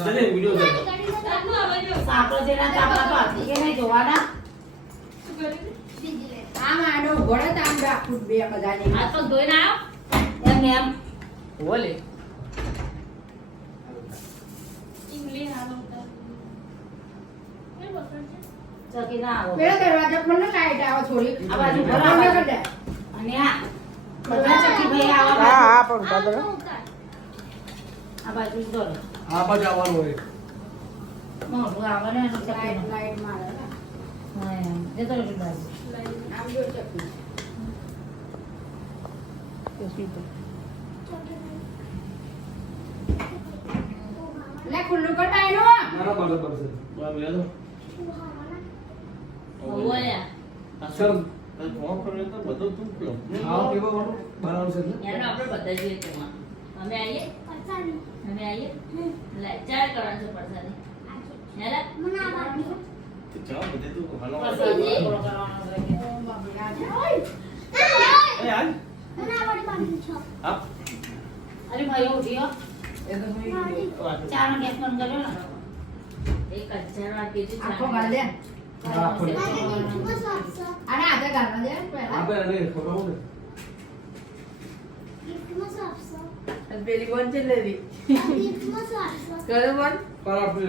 ચલે વિડિયો ચાલે સાપડો જેના ચાપડા તો હાથી કે નહીં જોવાના આમ આનો ઘોડે તો આમ રાખું બે બધાની આ તો ધોઈને આવ એમ એમ બોલે ચકી ના આવો પેલો દરવાજો ખોલ ને લાઈટ આવો થોડી આ બાજુ ભરો, આ બરાબર બાજુ. કરી દે. અને આ બધા ચકી ભાઈ આવા હા બાજુ. હા પણ આ બાજુ જ દોરો આ બાજુ આવવાનું હોય મોઢું આવે ને એનું ચકી લાઈટ લાઈટ મારે ને. હા એમ જતો રહે બાજુ આમ જો ચકલી લે ખુલ્લું કર ડાયનો મારા બરાબર છે બરાબર યાદ ઓયા ચલ ફોન કર્યો તો બધું તું કયો આવો કેવો વાળો બનાવશે એટલે યાર આપણે બધા જોઈએ તેમાં અમે આવીએ અમે આવીએ લે ચાર કરવાનું છે પરસાદી હેલા ચાલ બધે તું હાલો પરસાદી બોલો કરવાનો છે બાબી એ હાલ આપ અરે ભાઈ ઉઠ્યો એ તો મેં ચાર નો ગેસ બંધ કર્યો ને એક હજાર વાર કીધું આખો ગાલ દે હા, આખો ગાલ. અને હાથે ગાલવા દે પહેલા આપણે અરે ફોટો ને પેલી બોન છે લેવી કરો બોન પર આપણે